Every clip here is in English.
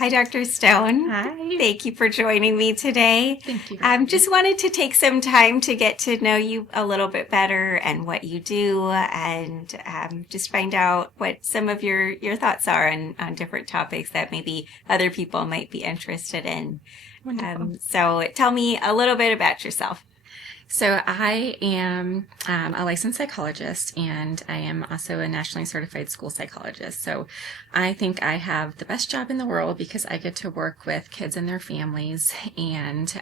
Hi, Dr. Stone. Hi. Thank you for joining me today. Thank you for having me. Just wanted to take some time to get to know you a little bit better and what you do, and just find out what some of your thoughts are on different topics that maybe other people might be interested in. Wonderful. So tell me a little bit about yourself. So I am a licensed psychologist, and I am also a nationally certified school psychologist. So I think I have the best job in the world because I get to work with kids and their families. And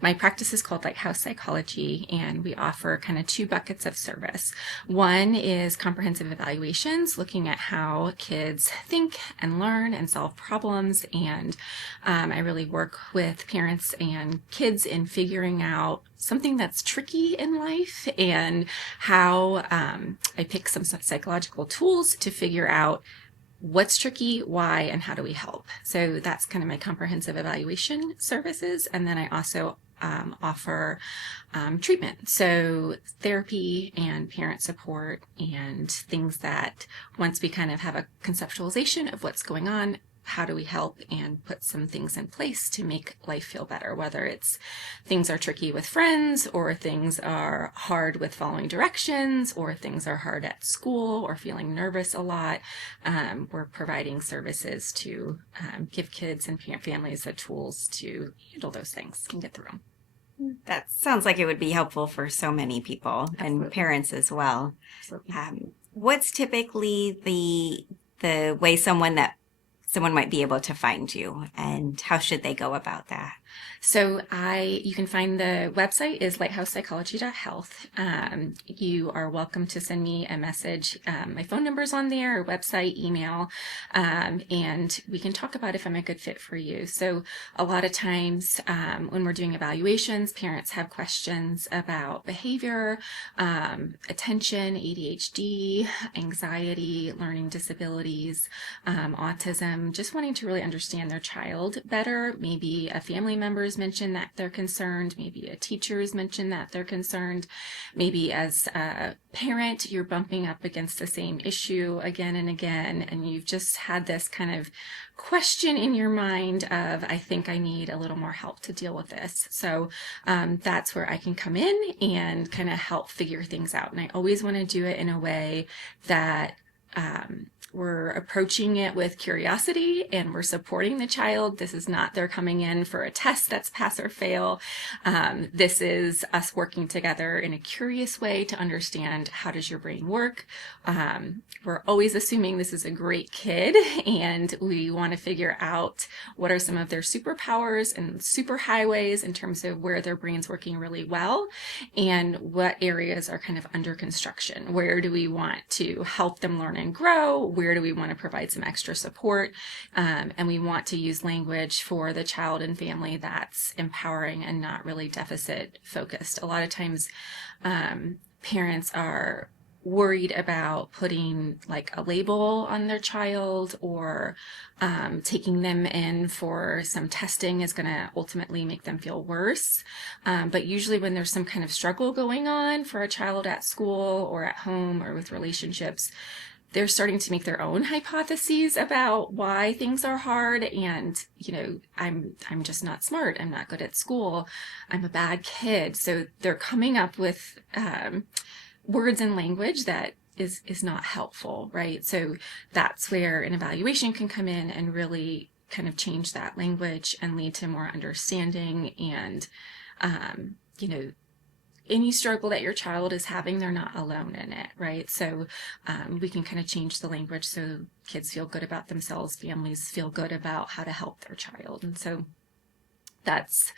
my practice is called Lighthouse Psychology, and we offer kind of two buckets of service. One is comprehensive evaluations, looking at how kids think and learn and solve problems. And I really work with parents and kids in figuring out something that's tricky in life and how I pick some psychological tools to figure out what's tricky, why, and how do we help. So that's kind of my comprehensive evaluation services. And then I also offer treatment. So therapy and parent support and things that once we kind of have a conceptualization of what's going on, how do we help and put some things in place to make life feel better, whether it's things are tricky with friends or things are hard with following directions or things are hard at school or feeling nervous a lot. We're providing services to give kids and families the tools to handle those things and get through them. That sounds like it would be helpful for so many people and Absolutely. parents as well. Absolutely. What's typically the way someone might be able to find you, and how should they go about that? So you can find the website is lighthousepsychology.health. You are welcome to send me a message. My phone number's on there, or website, email, and we can talk about if I'm a good fit for you. So a lot of times when we're doing evaluations, parents have questions about behavior, attention, ADHD, anxiety, learning disabilities, autism, just wanting to really understand their child better. Maybe a family member's mentioned that they're concerned. Maybe a teacher's mentioned that they're concerned. Maybe as a parent, you're bumping up against the same issue again and again, and you've just had this kind of question in your mind of, I think I need a little more help to deal with this. So that's where I can come in and kind of help figure things out. And I always want to do it in a way that we're approaching it with curiosity and we're supporting the child. This is not they're coming in for a test that's pass or fail. This is us working together in a curious way to understand how does your brain work. We're always assuming this is a great kid and we want to figure out what are some of their superpowers and super highways in terms of where their brain's working really well and what areas are kind of under construction. Where do we want to help them learn and grow? Where do we want to provide some extra support? And we want to use language for the child and family that's empowering and not really deficit focused. A lot of times parents are worried about putting like a label on their child or taking them in for some testing is going to ultimately make them feel worse. But usually when there's some kind of struggle going on for a child at school or at home or with relationships, they're starting to make their own hypotheses about why things are hard. And, I'm just not smart. I'm not good at school. I'm a bad kid. So they're coming up with words and language that is not helpful, right? So that's where an evaluation can come in and really kind of change that language and lead to more understanding and, any struggle that your child is having, they're not alone in it, right? So we can kind of change the language so kids feel good about themselves, families feel good about how to help their child. And so that's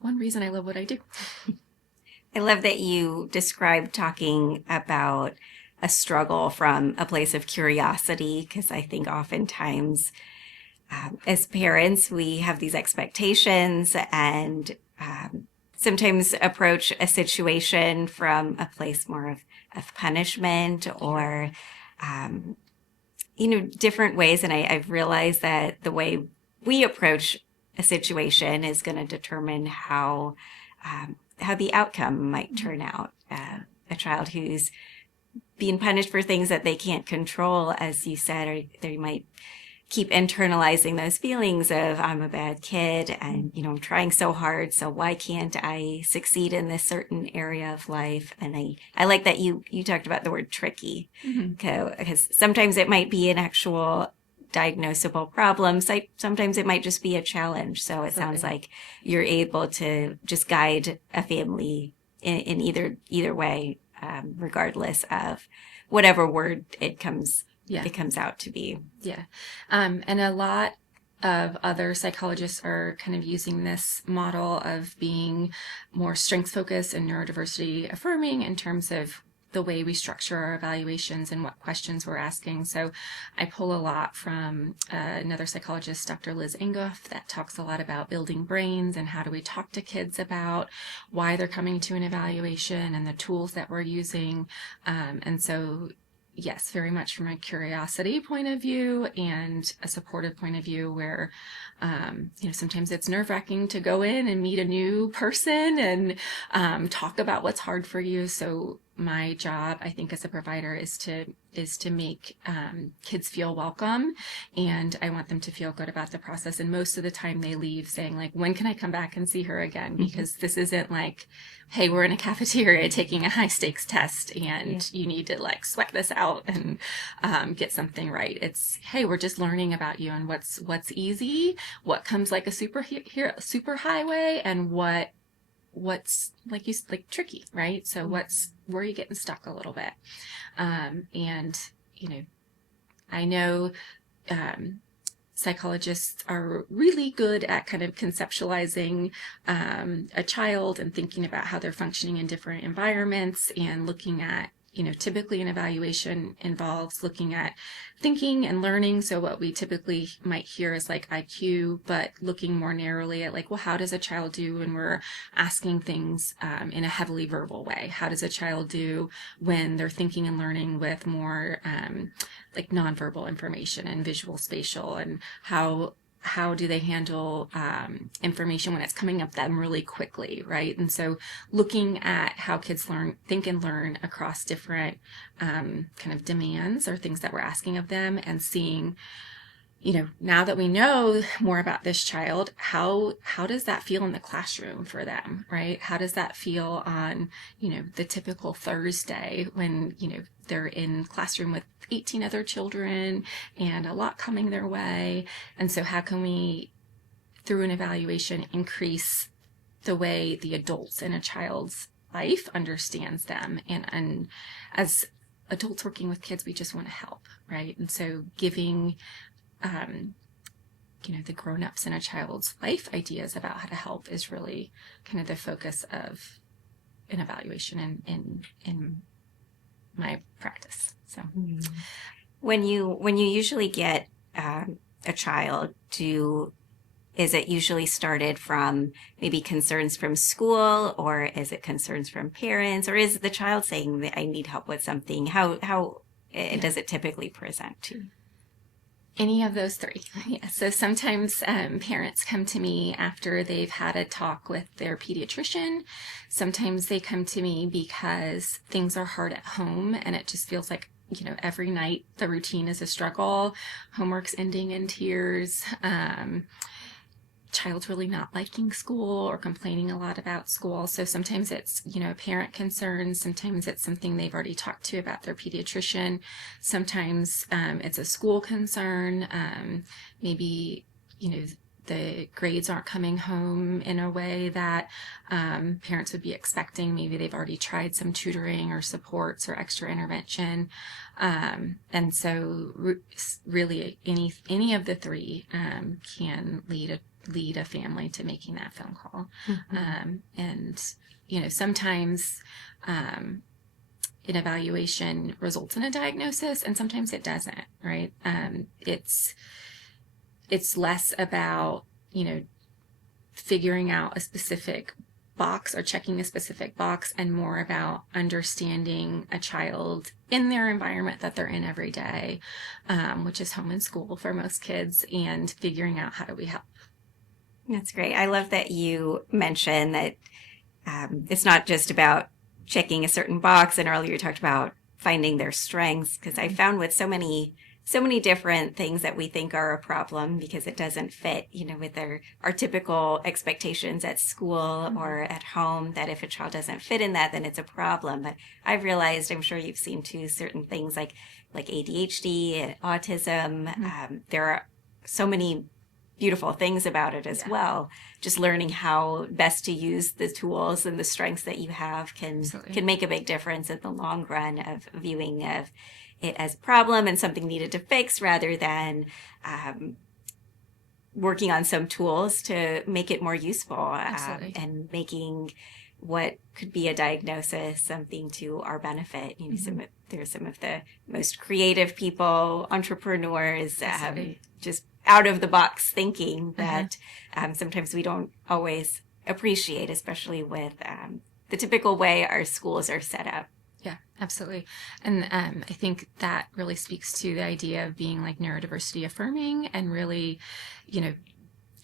one reason I love what I do. I love that you described talking about a struggle from a place of curiosity, because I think oftentimes as parents, we have these expectations and sometimes approach a situation from a place more of punishment or, different ways. And I've realized that the way we approach a situation is going to determine how the outcome might turn out. A child who's being punished for things that they can't control, as you said, or they might keep internalizing those feelings of I'm a bad kid and, I'm trying so hard. So why can't I succeed in this certain area of life? And I like that you talked about the word tricky, because sometimes it might be an actual diagnosable problem. Sometimes it might just be a challenge. So it sounds like you're able to just guide a family in either way, regardless of whatever word it comes out to be. Yeah. And a lot of other psychologists are kind of using this model of being more strengths focused and neurodiversity affirming in terms of the way we structure our evaluations and what questions we're asking. So I pull a lot from another psychologist, Dr. Liz Ingoff, that talks a lot about building brains and how do we talk to kids about why they're coming to an evaluation and the tools that we're using. And so yes, very much from a curiosity point of view and a supportive point of view where, sometimes it's nerve-wracking to go in and meet a new person and talk about what's hard for you. So my job, I think, as a provider is to make kids feel welcome, and I want them to feel good about the process. And most of the time they leave saying, like, when can I come back and see her again? Because this isn't like, hey, we're in a cafeteria taking a high stakes test and you need to like sweat this out and get something right. It's, hey, we're just learning about you and what's easy, what comes like a super highway, and what's like tricky, right? So where are you getting stuck a little bit? And I know psychologists are really good at kind of conceptualizing a child and thinking about how they're functioning in different environments and looking at, typically an evaluation involves looking at thinking and learning. So what we typically might hear is like IQ, but looking more narrowly at like, well, how does a child do when we're asking things in a heavily verbal way? How does a child do when they're thinking and learning with more like nonverbal information and visual spatial, and how do they handle information when it's coming up them really quickly, right? And so looking at how kids think and learn across different kind of demands or things that we're asking of them, and seeing, now that we know more about this child, how does that feel in the classroom for them, right? How does that feel on, the typical Thursday when, they're in classroom with 18 other children and a lot coming their way? And so how can we, through an evaluation, increase the way the adults in a child's life understands them? And as adults working with kids, we just want to help, right? And so giving the grown-ups in a child's life ideas about how to help is really kind of the focus of an evaluation in my practice. So when you usually get a child, is it usually started from maybe concerns from school, or is it concerns from parents, or is the child saying that I need help with something? How does it typically present to? Any of those three. Yeah. So sometimes parents come to me after they've had a talk with their pediatrician. Sometimes they come to me because things are hard at home and it just feels like, every night the routine is a struggle. Homework's ending in tears. Child's really not liking school or complaining a lot about school. So sometimes it's, a parent concern. Sometimes it's something they've already talked to about their pediatrician. Sometimes it's a school concern. Maybe, the grades aren't coming home in a way that parents would be expecting. Maybe they've already tried some tutoring or supports or extra intervention. And so really any of the three can lead a family to making that phone call. And, sometimes an evaluation results in a diagnosis and sometimes it doesn't, right? It's less about, figuring out a specific box or checking a specific box, and more about understanding a child in their environment that they're in every day, which is home and school for most kids, and figuring out how do we help. That's great. I love that you mentioned that it's not just about checking a certain box, and earlier you talked about finding their strengths, because I found with so many so many different things that we think are a problem because it doesn't fit, with our typical expectations at school or at home, that if a child doesn't fit in that, then it's a problem. But I've realized, I'm sure you've seen too, certain things like ADHD, autism. There are so many beautiful things about it as well. Just learning how best to use the tools and the strengths that you have can make a big difference in the long run of viewing of it as a problem and something needed to fix, rather than working on some tools to make it more useful and making what could be a diagnosis something to our benefit. There's some of the most creative people, entrepreneurs, just out of the box thinking that sometimes we don't always appreciate, especially with the typical way our schools are set up. Yeah, absolutely. And I think that really speaks to the idea of being like neurodiversity affirming, and really,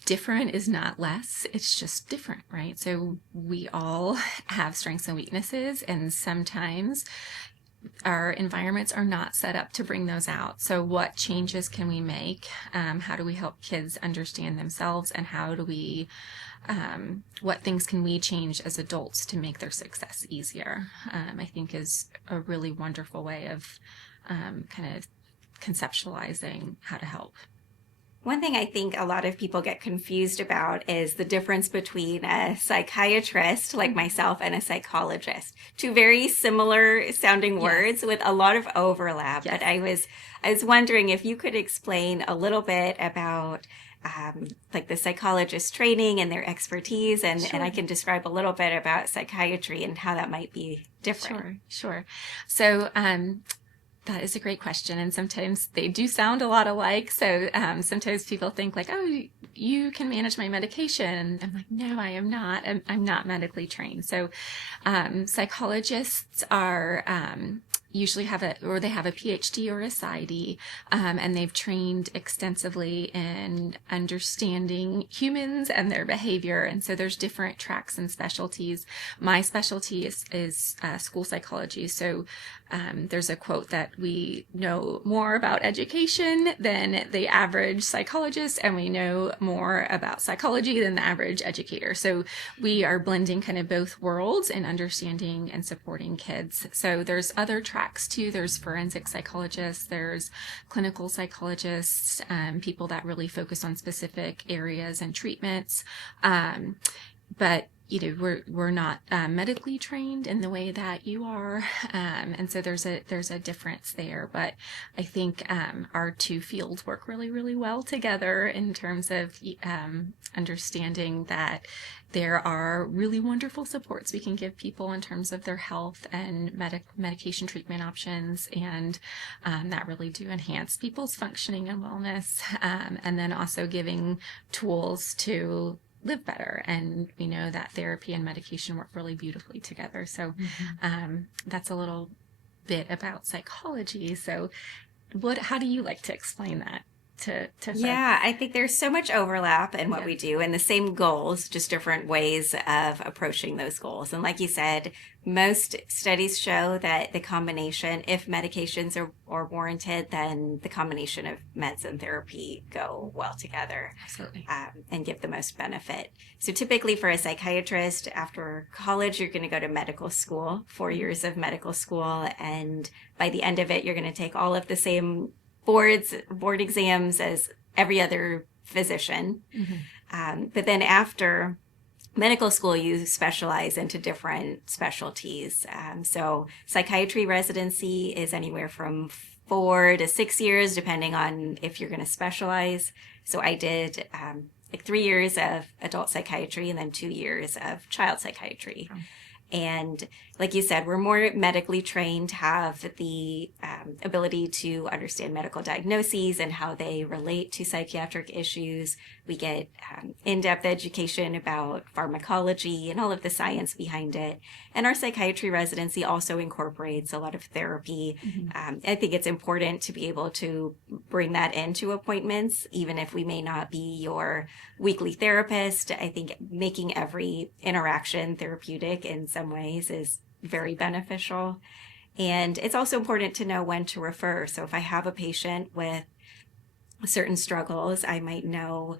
different is not less, it's just different, right? So we all have strengths and weaknesses, and sometimes our environments are not set up to bring those out. So what changes can we make? How do we help kids understand themselves? And how do we, what things can we change as adults to make their success easier? I think is a really wonderful way of kind of conceptualizing how to help. One thing I think a lot of people get confused about is the difference between a psychiatrist like myself and a psychologist. Two very similar sounding words with a lot of overlap. But I was wondering if you could explain a little bit about like the psychologist training and their expertise, and I can describe a little bit about psychiatry and how that might be different. Sure. So, that is a great question. And sometimes they do sound a lot alike. So sometimes people think like, oh, you can manage my medication. I'm like, no, I am not. I'm not medically trained. So psychologists are usually have a PhD or a PsyD, and they've trained extensively in understanding humans and their behavior. And so there's different tracks and specialties. My specialty is school psychology. So there's a quote that we know more about education than the average psychologist, and we know more about psychology than the average educator. So we are blending kind of both worlds in understanding and supporting kids. So there's other tracks too. There's forensic psychologists, there's clinical psychologists, people that really focus on specific areas and treatments. But we're not medically trained in the way that you are, and so there's a difference there. But I think our two fields work really, really well together in terms of understanding that there are really wonderful supports we can give people in terms of their health and medication treatment options, and that really do enhance people's functioning and wellness, and then also giving tools to live better. And we know that therapy and medication work really beautifully together. So that's a little bit about psychology. So how do you like to explain that to folks? Yeah, I think there's so much overlap in what we do, and the same goals, just different ways of approaching those goals. And like you said, most studies show that the combination, if medications are warranted, then the combination of meds and therapy go well together. Absolutely. And give the most benefit. So typically for a psychiatrist, after college, you're going to go to medical school, 4 years of medical school. And by the end of it, you're going to take all of the same board exams as every other physician. But then after medical school, you specialize into different specialties. So psychiatry residency is anywhere from 4 to 6 years, depending on if you're going to specialize. So I did like 3 years of adult psychiatry and then 2 years of child psychiatry. And like you said, we're more medically trained, have the ability to understand medical diagnoses and how they relate to psychiatric issues. We get in-depth education about pharmacology and all of the science behind it. And our psychiatry residency also incorporates a lot of therapy. I think it's important to be able to bring that into appointments, even if we may not be your weekly therapist. I think making every interaction therapeutic in some ways is very beneficial. And it's also important to know when to refer. So if I have a patient with certain struggles, I might know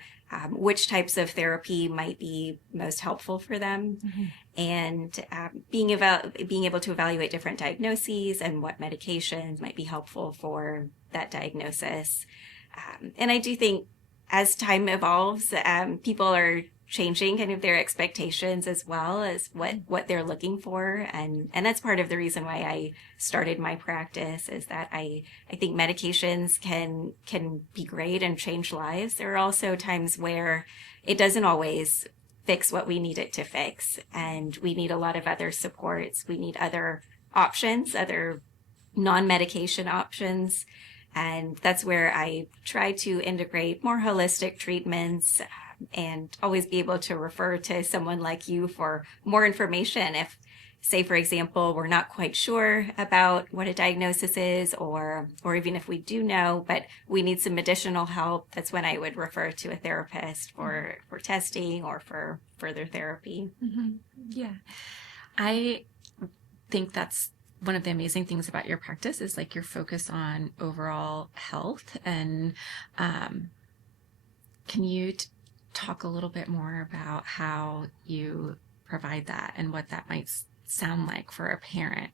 which types of therapy might be most helpful for them, and being able to evaluate different diagnoses and what medications might be helpful for that diagnosis. And I do think as time evolves, people are changing kind of their expectations as well as what they're looking for. And that's part of the reason why I started my practice, is that I think medications can be great and change lives. There are also times where it doesn't always fix what we need it to fix. And we need a lot of other supports. We need other options, other non-medication options. And that's where I try to integrate more holistic treatments, and always be able to refer to someone like you for more information. If, say, for example, we're not quite sure about what a diagnosis is, or even if we do know, but we need some additional help, that's when I would refer to a therapist for testing or for further therapy. Yeah. I think that's one of the amazing things about your practice is like your focus on overall health. And can you talk a little bit more about how you provide that and what that might sound like for a parent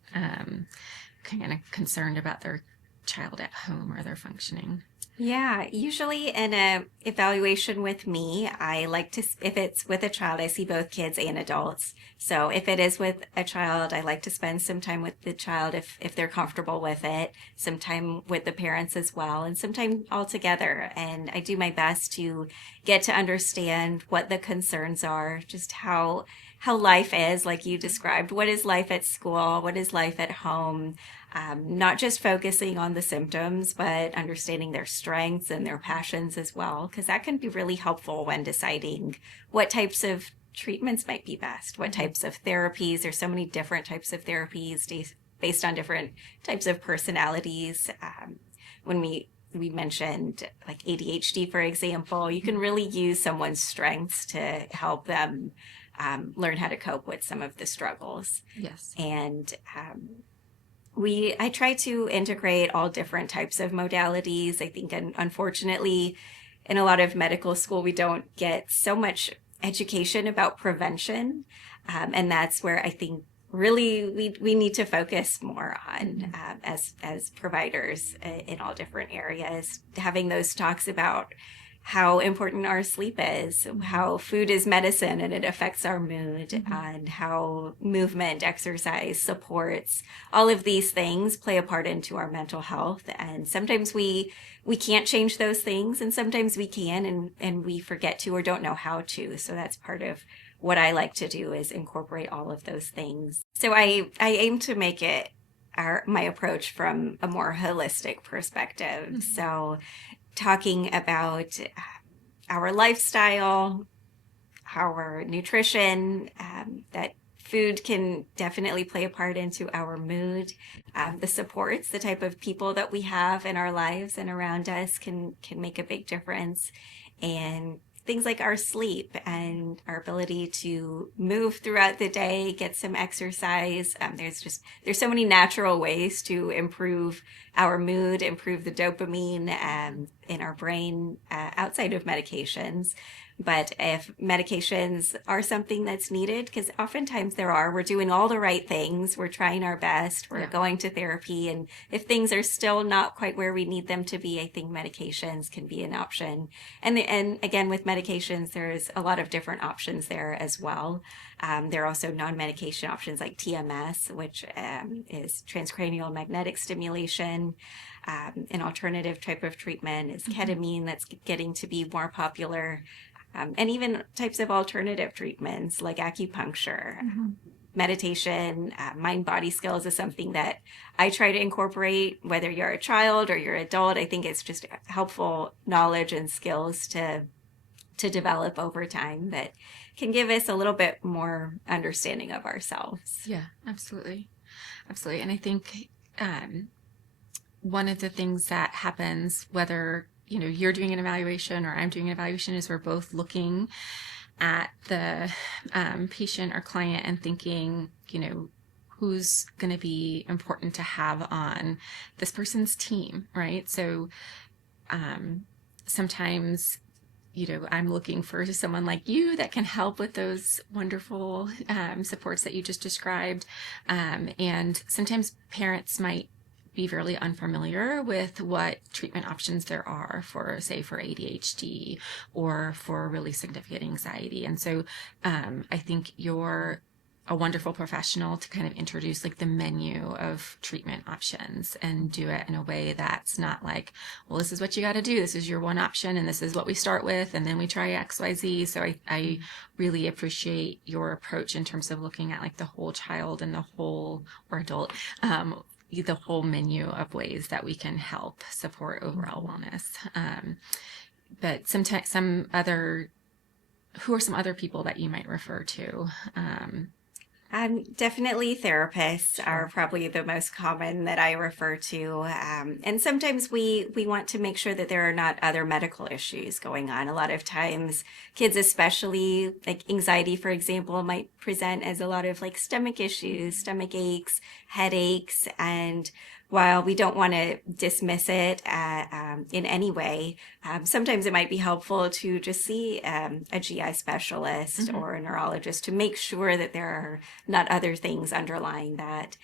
kind of concerned about their child at home or their functioning? Yeah, usually in a evaluation with me, I like to, if it's with a child, I see both kids and adults. So if it is with a child, I like to spend some time with the child if they're comfortable with it, some time with the parents as well, and some time all together. And I do my best to get to understand what the concerns are, just how life is, like you described. What is life at school? What is life at home? Not just focusing on the symptoms, but understanding their strengths and their passions as well, because that can be really helpful when deciding what types of treatments might be best, what types of therapies. There's so many different types of therapies based on different types of personalities. When we mentioned like ADHD, for example, you can really use someone's strengths to help them learn how to cope with some of the struggles. Yes. And I try to integrate all different types of modalities. I think, unfortunately, in a lot of medical school, we don't get so much education about prevention. And that's where I think really we need to focus more on as providers in all different areas, having those talks about how important our sleep is, how food is medicine and it affects our mood, and how movement, exercise, supports, all of these things play a part into our mental health. And sometimes we can't change those things, and sometimes we can, and we forget to or don't know how to. So that's part of what I like to do, is incorporate all of those things. So I aim to make it my approach from a more holistic perspective. So talking about our lifestyle, our nutrition, that food can definitely play a part into our mood. The supports, the type of people that we have in our lives and around us can make a big difference. And things like our sleep and our ability to move throughout the day, get some exercise. There's so many natural ways to improve our mood, improve the dopamine in our brain outside of medications. But if medications are something that's needed, because oftentimes we're doing all the right things, we're trying our best, we're going to therapy, and if things are still not quite where we need them to be, I think medications can be an option. And again, with medications, there's a lot of different options there as well. There are also non-medication options like TMS, which is transcranial magnetic stimulation. An alternative type of treatment is ketamine, that's getting to be more popular. And even types of alternative treatments like acupuncture, meditation, mind-body skills is something that I try to incorporate, whether you're a child or you're an adult. I think it's just helpful knowledge and skills to develop over time that can give us a little bit more understanding of ourselves. Yeah, absolutely. Absolutely. And I think one of the things that happens, whether you're doing an evaluation or I'm doing an evaluation, is we're both looking at the patient or client and thinking, who's going to be important to have on this person's team, right? So sometimes, I'm looking for someone like you that can help with those wonderful supports that you just described. And sometimes parents might be fairly unfamiliar with what treatment options there are for, say, for ADHD or for really significant anxiety. And so I think you're a wonderful professional to kind of introduce like the menu of treatment options and do it in a way that's not like, well, this is what you got to do. This is your one option and this is what we start with. And then we try XYZ. So I really appreciate your approach in terms of looking at like the whole child and the whole, or adult, the whole menu of ways that we can help support overall wellness. But sometimes who are some other people that you might refer to? Definitely therapists are probably the most common that I refer to. And sometimes we want to make sure that there are not other medical issues going on. A lot of times kids, especially like anxiety, for example, might present as a lot of like stomach issues, stomach aches, headaches. And while we don't want to dismiss it in any way, sometimes it might be helpful to just see a GI specialist or a neurologist to make sure that there are not other things underlying that.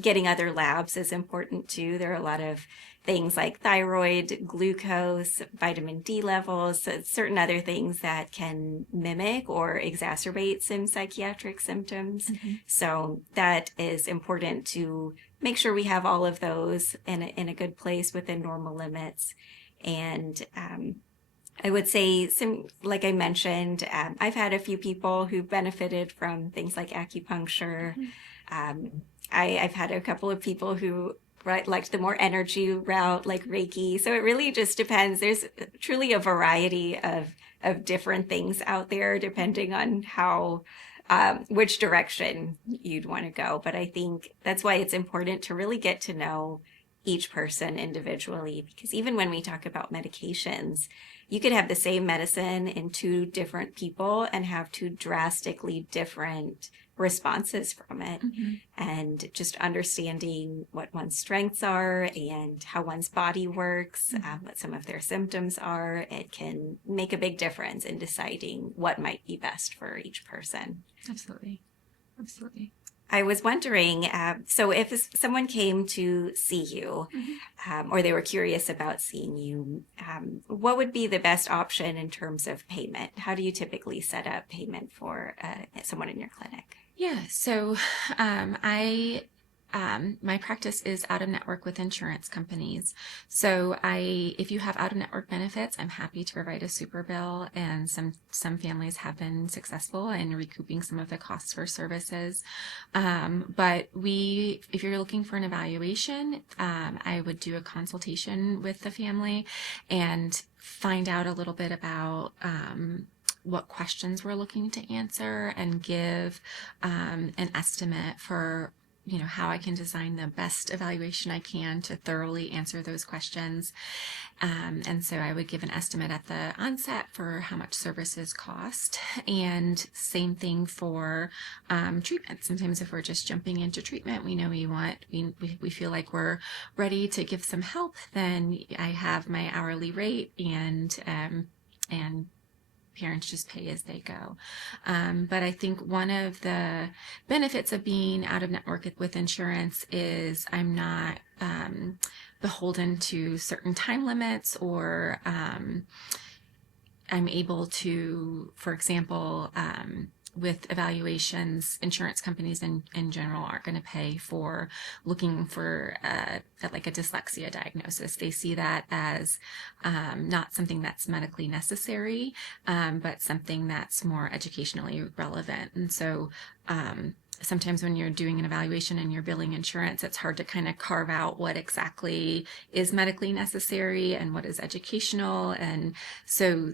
Getting other labs is important too. There are a lot of things like thyroid, glucose, vitamin D levels, certain other things that can mimic or exacerbate some psychiatric symptoms. So that is important to make sure we have all of those in a good place within normal limits. And I would say, like I mentioned, I've had a few people who benefited from things like acupuncture. I've had a couple of people who liked the more energy route, like Reiki. So it really just depends. There's truly a variety of different things out there, depending on which direction you'd want to go. But I think that's why it's important to really get to know each person individually, because even when we talk about medications, you could have the same medicine in two different people and have two drastically different responses from it. And just understanding what one's strengths are and how one's body works, what some of their symptoms are, it can make a big difference in deciding what might be best for each person. Absolutely. I was wondering, so if someone came to see you or they were curious about seeing you, what would be the best option in terms of payment? How do you typically set up payment for someone in your clinic? Yeah, so my practice is out of network with insurance companies. So if you have out of network benefits, I'm happy to provide a super bill, and some families have been successful in recouping some of the costs for services. But if you're looking for an evaluation, I would do a consultation with the family and find out a little bit about what questions we're looking to answer and give an estimate for how I can design the best evaluation I can to thoroughly answer those questions. And so I would give an estimate at the onset for how much services cost, and same thing for treatment. Sometimes if we're just jumping into treatment, we know we feel like we're ready to give some help, then I have my hourly rate, and parents just pay as they go. But I think one of the benefits of being out of network with insurance is I'm not beholden to certain time limits, or I'm able to, for example, with evaluations, insurance companies in general aren't going to pay for looking for like a dyslexia diagnosis. They see that as not something that's medically necessary, but something that's more educationally relevant. And so sometimes when you're doing an evaluation and you're billing insurance, it's hard to kind of carve out what exactly is medically necessary and what is educational. And so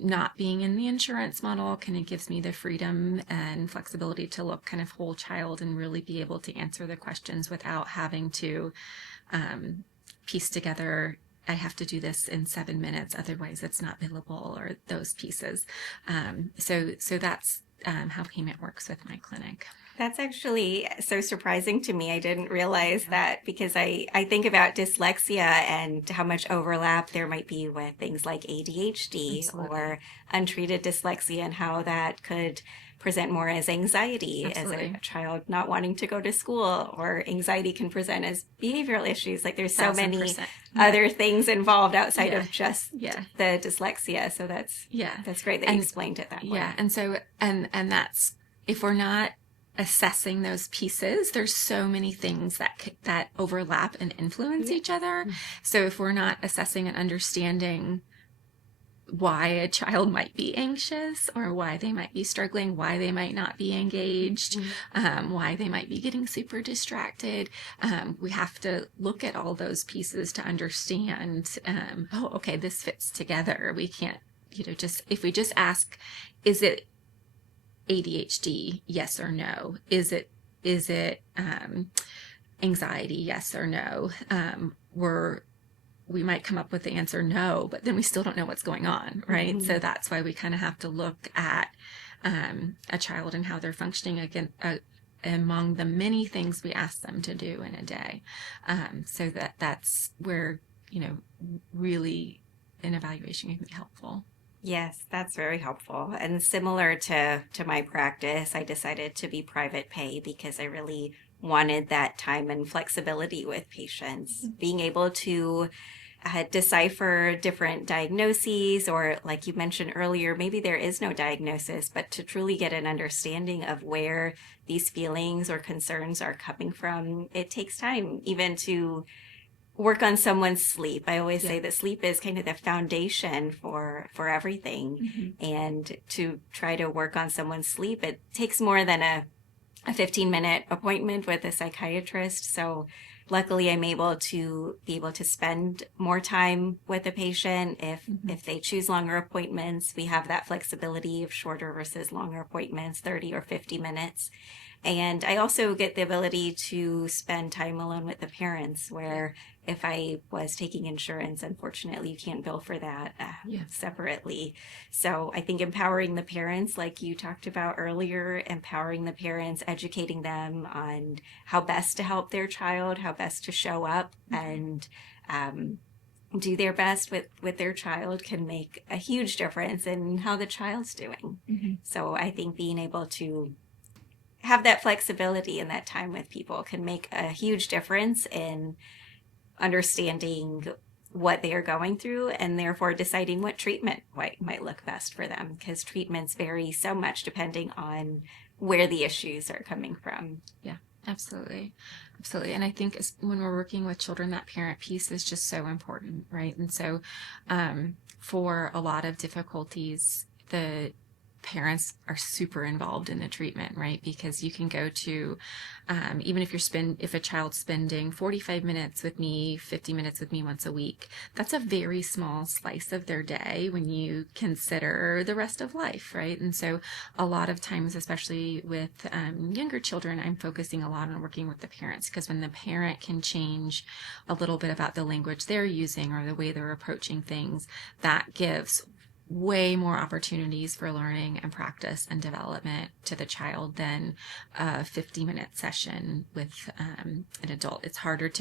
not being in the insurance model kind of gives me the freedom and flexibility to look kind of whole child and really be able to answer the questions without having to piece together, I have to do this in 7 minutes, otherwise it's not billable, or those pieces. So that's how payment works with my clinic. That's actually so surprising to me. I didn't realize that because I think about dyslexia and how much overlap there might be with things like ADHD Absolutely. or untreated dyslexia and how that could present more as anxiety as Absolutely. a child not wanting to go to school, or anxiety can present as behavioral issues. Like there's so many 1000%. other things involved outside Yeah. of just Yeah. the dyslexia. So Yeah. that's great that you explained it that way. Yeah. And so, and that's, if we're not assessing those pieces, there's so many things that overlap and influence each other. So if we're not assessing and understanding why a child might be anxious, or why they might be struggling, why they might not be engaged, why they might be getting super distracted, we have to look at all those pieces to understand, oh, okay, this fits together. We can't, just, if we just ask, is it ADHD? Yes or no? Is it anxiety? Yes or no? We might come up with the answer no, but then we still don't know what's going on, right? Mm-hmm. So that's why we kind of have to look at a child and how they're functioning again among the many things we ask them to do in a day. So that's where, really an evaluation can be helpful. Yes, that's very helpful. And similar to my practice, I decided to be private pay because I really wanted that time and flexibility with patients. Being able to decipher different diagnoses, or like you mentioned earlier, maybe there is no diagnosis, but to truly get an understanding of where these feelings or concerns are coming from, it takes time even to work on someone's sleep. I always say that sleep is kind of the foundation for everything. Mm-hmm. And to try to work on someone's sleep, it takes more than a 15-minute appointment with a psychiatrist. So luckily I'm able to spend more time with a patient. If they choose longer appointments, we have that flexibility of shorter versus longer appointments, 30 or 50 minutes. And I also get the ability to spend time alone with the parents, where if I was taking insurance, unfortunately, you can't bill for that separately. So I think empowering the parents, like you talked about earlier, empowering the parents, educating them on how best to help their child, how best to show up and do their best with their child can make a huge difference in how the child's doing. Mm-hmm. So I think being able to have that flexibility and that time with people can make a huge difference in understanding what they are going through, and therefore deciding what treatment might look best for them, because treatments vary so much depending on where the issues are coming from. Yeah, absolutely. Absolutely. And I think when we're working with children, that parent piece is just so important, right? And so for a lot of difficulties, the parents are super involved in the treatment, right? Because you can go to, even if a child's spending 45 minutes with me, 50 minutes with me once a week, that's a very small slice of their day when you consider the rest of life, right? And so a lot of times, especially with younger children, I'm focusing a lot on working with the parents, because when the parent can change a little bit about the language they're using or the way they're approaching things, that gives way more opportunities for learning and practice and development to the child than a 50-minute session with an adult. It's harder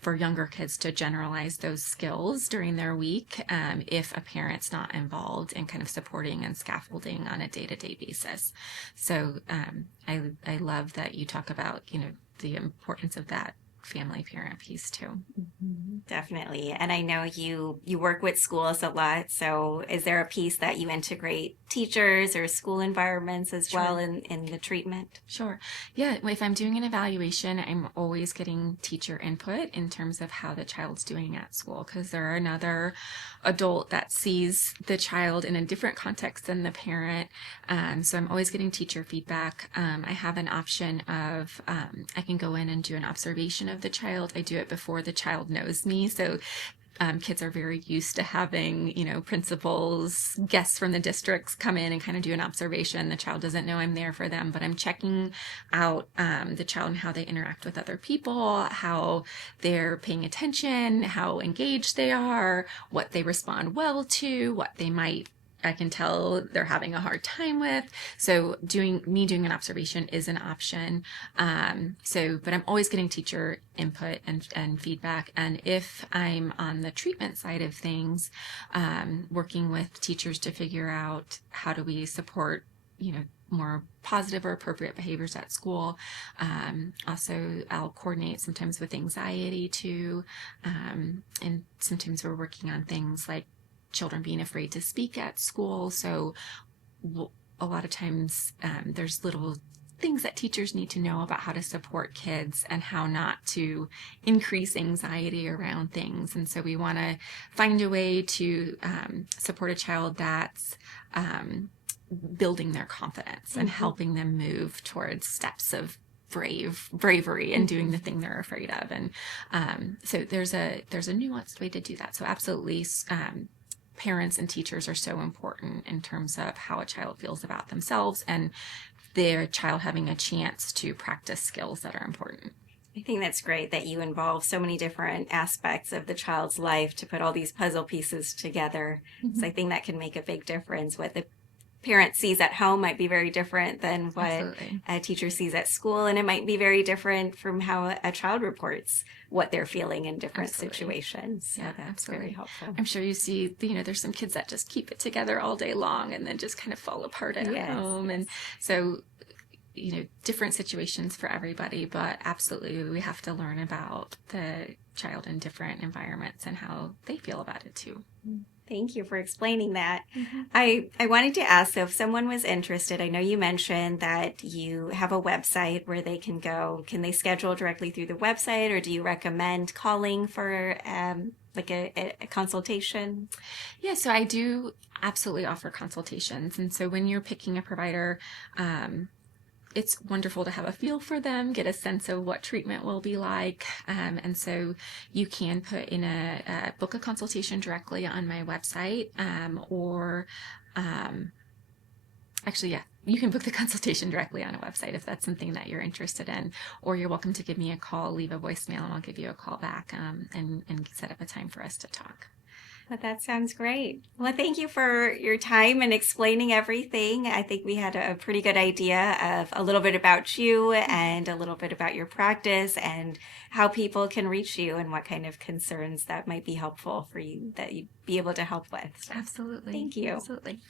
for younger kids to generalize those skills during their week if a parent's not involved in kind of supporting and scaffolding on a day-to-day basis. So I love that you talk about, the importance of that family parent piece too. Mm-hmm. Definitely. And I know you work with schools a lot. So is there a piece that you integrate teachers or school environments as well in the treatment? Sure. Yeah. If I'm doing an evaluation, I'm always getting teacher input in terms of how the child's doing at school, because they're another adult that sees the child in a different context than the parent. So I'm always getting teacher feedback. I have an option of I can go in and do an observation of the child. I do it before the child knows me. So kids are very used to having, principals, guests from the districts come in and kind of do an observation. The child doesn't know I'm there for them, but I'm checking out the child and how they interact with other people, how they're paying attention, how engaged they are, what they respond well to, what they might I can tell they're having a hard time with. So doing an observation is an option. But I'm always getting teacher input and feedback. And if I'm on the treatment side of things, working with teachers to figure out how do we support, more positive or appropriate behaviors at school. Also, I'll coordinate sometimes with anxiety too. And sometimes we're working on things like children being afraid to speak at school. So a lot of times there's little things that teachers need to know about how to support kids and how not to increase anxiety around things. And so we want to find a way to support a child that's building their confidence and helping them move towards steps of bravery and doing the thing they're afraid of. And so there's a nuanced way to do that. So absolutely, parents and teachers are so important in terms of how a child feels about themselves and their child having a chance to practice skills that are important. I think that's great that you involve so many different aspects of the child's life to put all these puzzle pieces together. So I think that can make a big difference. What the parent sees at home might be very different than what Absolutely. a teacher sees at school, and it might be very different from how a child reports what they're feeling in different Absolutely. Situations. So Yeah, that's absolutely. very helpful. I'm sure you see, there's some kids that just keep it together all day long and then just kind of fall apart at home. And so, different situations for everybody, but absolutely we have to learn about the child in different environments and how they feel about it too. Thank you for explaining that. I wanted to ask, so if someone was interested, I know you mentioned that you have a website where they can go. Can they schedule directly through the website, or do you recommend calling for like a consultation? Yeah, so I do absolutely offer consultations. And so when you're picking a provider, it's wonderful to have a feel for them, get a sense of what treatment will be like. And so you can put in book a consultation directly on my website, you can book the consultation directly on a website if that's something that you're interested in, or you're welcome to give me a call, leave a voicemail, and I'll give you a call back and set up a time for us to talk. Well, that sounds great. Well, thank you for your time and explaining everything. I think we had a pretty good idea of a little bit about you and a little bit about your practice and how people can reach you and what kind of concerns that might be helpful for you that you'd be able to help with. So, Absolutely. thank you. Absolutely.